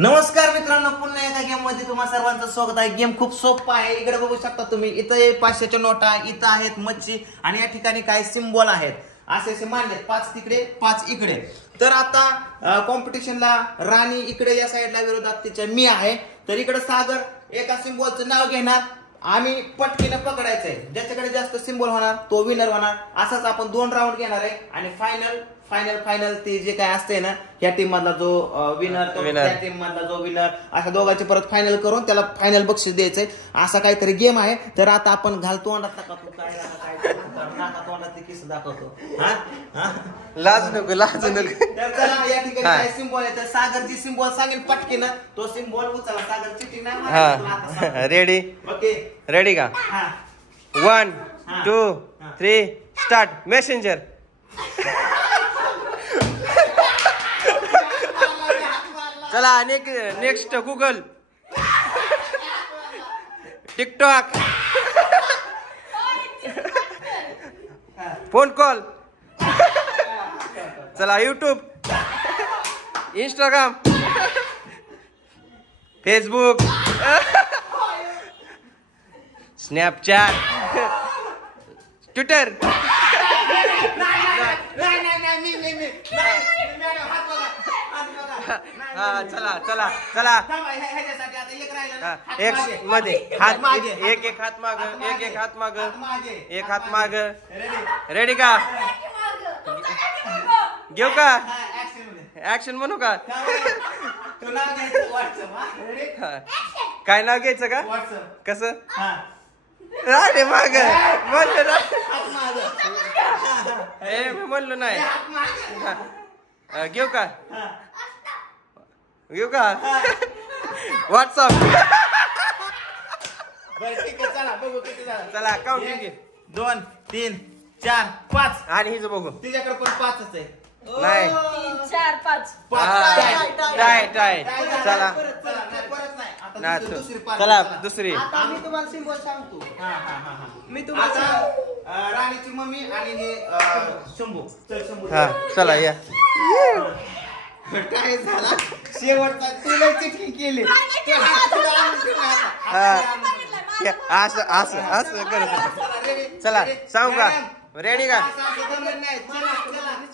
नमस्कार मित्रांनो, पुन्हा एका गेम मध्ये तुम्हा सर्वांचं स्वागत आहे। गेम खूप सोपा आहे। इकडे बघू शकता तुम्ही, इथं 500च्या नोटा, इथं आहेत मच्छी आणि या ठिकाणी काही सिम्बॉल आहेत, असे मांडले 5 तिकडे 5 इकडे। तर आता कॉम्पिटिशनला राणी इकडे या साईडला विरोधात तिच्या मी आहे। तर इकडे सागर एका सिम्बॉलचं नाव घेणार, आम्ही पटकीने पकडायचंय, ज्याच्याकडे जास्त सिम्बॉल होणार तो विनर होणार। असंच आपण 2 राऊंड घेणार आहे आणि फायनल ते जे काय असते ना, या टीम मधला जो विनर, त्या टीम मधला जो विनर, अशा दोघांची परत फायनल करून त्याला फायनल बक्षीस द्यायचंय। असा काहीतरी गेम आहे। तर आता आपण घालतो अंडात तोंडात किस दाखवतो। लाज नको तर चला, या ठिकाणी काय सिम्बॉल आहे, तर सागर जी सिम्बॉल सांगेल पटकीनं तो सिम्बॉल उचला। सागर चिटिंग नाही, रेडी? ओके, रेडी का? 1 2 3 स्टार्ट। मेसेंजर, चला next Google, TikTok, phone call, चला YouTube, Instagram, Facebook, Snapchat, Twitter. चला चला चला, एक मध्ये हात मागे, एक हात माग, एक हात माग, एक हात माग। रेडी का? घेऊ का? ऍक्शन म्हणू का? काय नाव घ्यायचं का? कसं? अरे माग म्हणलं, मी म्हणलो नाही। घेऊ का? घेऊ का? व्हॉट्सअप, चला काउंटिंग घे। 2 3 4 5 आणि हिचं बघू, तिच्याकडे पण 5च आहे। नाही 3 4 5 टाय टाय। चला चला दुसरी। आता मी तुम्हाला सिम्बॉल सांगतो। मी तुम्हाला राणीची मम्मी आणि हे शंभू। चला या। काय झाला शेवटचा? तुला चिठ्ठी केली, असं असं असं करत। चला सांगू का? रेडी का?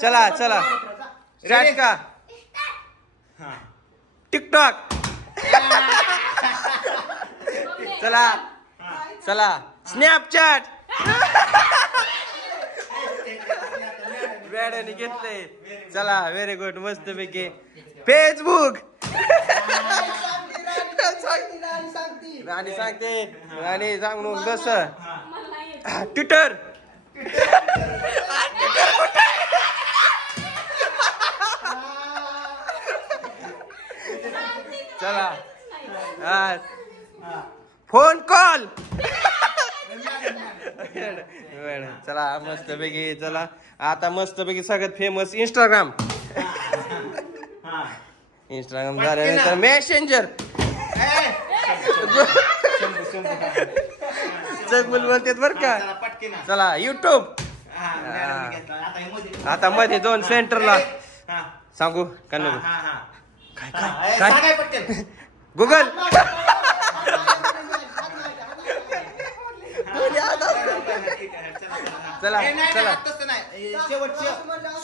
चला चला स्टार्ट का? टिकटॉक, चला चला स्नॅपचॅट, वेळाने घेतलंय। चला व्हेरी गुड, मस्त पैकी। फेसबुक, राणी सांगते, राणी सांगून बस। ट्विटर, चला फोन कॉल, चला मस्त पैकी। चला आता मस्त पैकी सगळ्यात फेमस इंस्टाग्राम। इंस्टाग्राम झाल्यानंतर मेसेंजर, चकबुल बोलतात बर का। चला यूट्यूब, आता मध्ये 2 सेंटरला सांगू का नको? काय गुगल, चला चला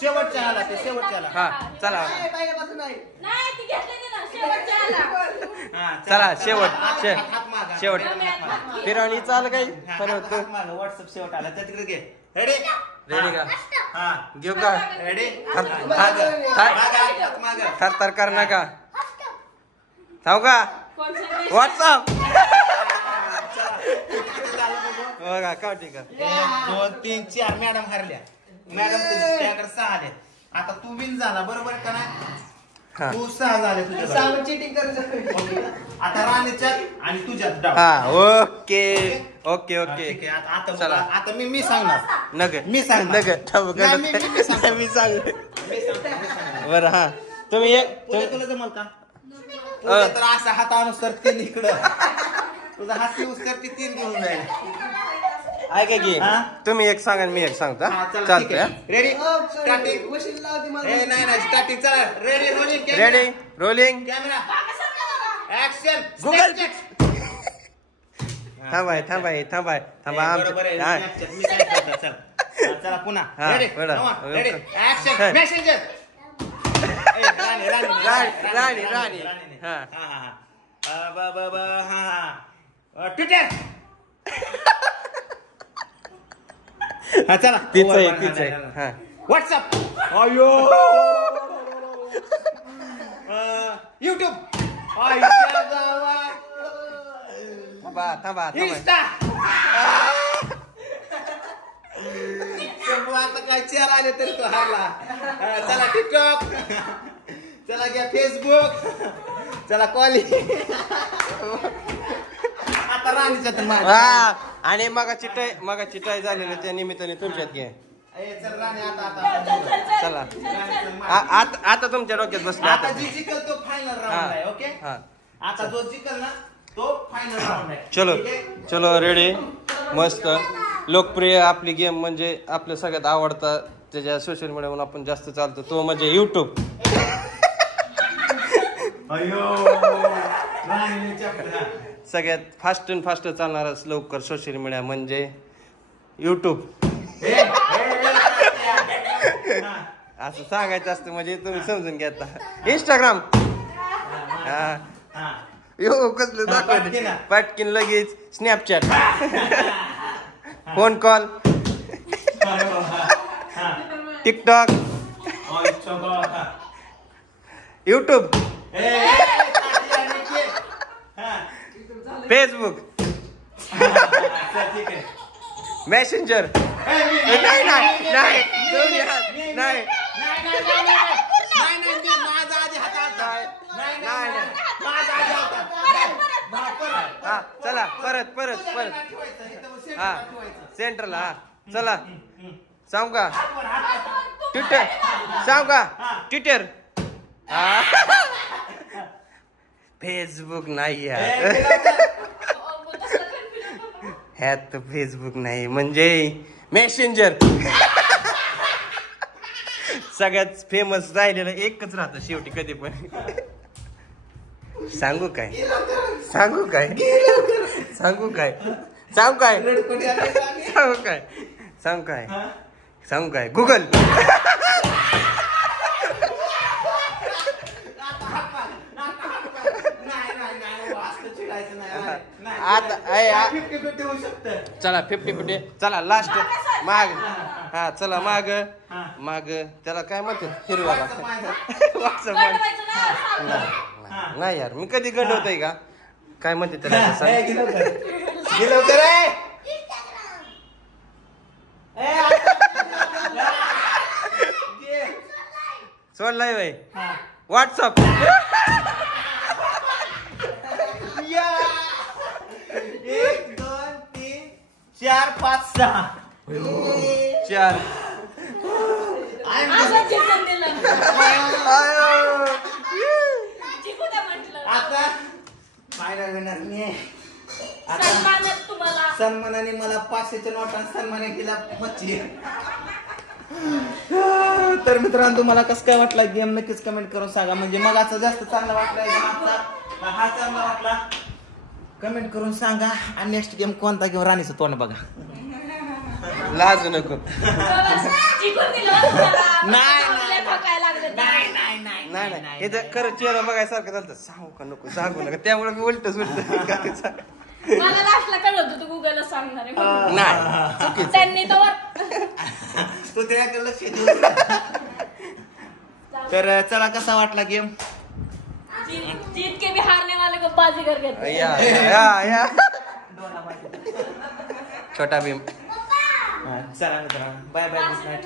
शेवटच्या हा चला चला शेवट फिरवणी चाल काही परत। व्हॉट्सअप शेवट आला तर तिकडे घे। रेडी? रेडी का? घेऊ का? रेडी? थर कर नका, थांब का? व्हॉट्सअप बघा काउंटिंग कर। 1 2 3 4 मॅडम हरल्या। मॅडम तुझ्याकडे 6 आले। आता तू विन झाला, बरोबर का नाही? तू 6 झाले, तुझ्या चिटिंग कर। आता राणीच्या आणि तुझ्यात डाव। ओके ओके ओके ठीक आहे। आता चला, आता मी सांगणार नग, मी सांगणार मी सांग बरं। हा तुम्ही एक, तुला जमल का? तर असा हातानुसार 3 इकडं, तुझा हात यूज करते 3 घेऊन जाईल। ऐका की, तुम्ही एक सांगा मी एक सांगतो। चालतंय। रेडी? स्टार्टिंग. नाही स्टार्टिंग. चला ready, rolling ready rolling camera. Action Google थांबाय बरोबर आहे. Snapchat. मी काय करतो, चल. चला पुन्हा हा, रेडी बरं. रेडी ऍक्शन मेसेंजर राणी हा ट्विटर हा चला पिझ्झा आहे हा व्हॉट्सअप अयो युट्यूब थांबा इंस्टा आता काय चेअर आले तरी तो हारला चला टिकटॉक चला घ्या फेसबुक चला कॉली आता राणीच्या तर माझ्या. आणि मगा चिटाई झालेलं त्या निमित्ताने तुमच्यात घे चल राणी आता चला आता तुमच्या डोक्यात बसला आता जी जिकल तो फायनल राऊंड आहे ओके हा आता जो जिकल ना तो फायनल राऊंड आहे चलो ठीक आहे? चलो रेडी मस्त लोकप्रिय आपली गेम म्हणजे आपल्या सगळ्यात आवडता त्याच्या सोशल मीडियावर आपण जास्त चालतो तो म्हणजे युट्यूब सगळ्यात फास्ट चालणारा लवकर सोशल मीडिया म्हणजे युट्यूब असं सांगायचं असतं म्हणजे तुम्ही समजून घेता इंस्टाग्राम यो कसलं दाखवते पटकीन लगेच Snapchat phone call TikTok YouTube Facebook messenger नाही हा चला परत हा सेंट्रल हा चला सांगू का ट्विटर सांगू का ट्विटर फेसबुक नाही ह्यात फेसबुक नाही म्हणजे मेसेंजर सगळ्यात फेमस राहिलेलं एकच राहतं शेवटी कधी पण सांगू काय गुगल आता चला 50-50 चला लास्ट माग हा चला माग त्याला काय म्हणते हिरवा नाही यार मी कधी गंडवतोय का काय म्हणते त्याला सोडलाय भाई व्हॉट्सअप 1 2 3 4 5 6 4 आता फायनल विनर मी आता सन्मानाने मला 500च्या नोटां सन्मान केला मच्छी. तर मित्रांनो तुम्हाला कसं काय वाटला गेम नक्कीच कमेंट करून सांगा. म्हणजे मग आता जास्त चांगला वाटला हा चांगला वाटला कमेंट करून सांगा. आणि नेक्स्ट गेम कोणता घेऊन राणीचं तोंड बघा लाजू नको नाही हे तर खरं चेहरा बघायसारखं झालं सांगू नका त्यामुळे मी उलटच मला लास्टला कळलं होतं तू गुगलला सांगणार आहे नाही त्यांनी तू त्याकडे लक्ष देऊ. तर चला कसा वाटला गेम जीत के भी हारने वाले को बाजीगर कहते हैं. या छोटा भीम चला मित्रांनो बाय बाय गुड नाईट.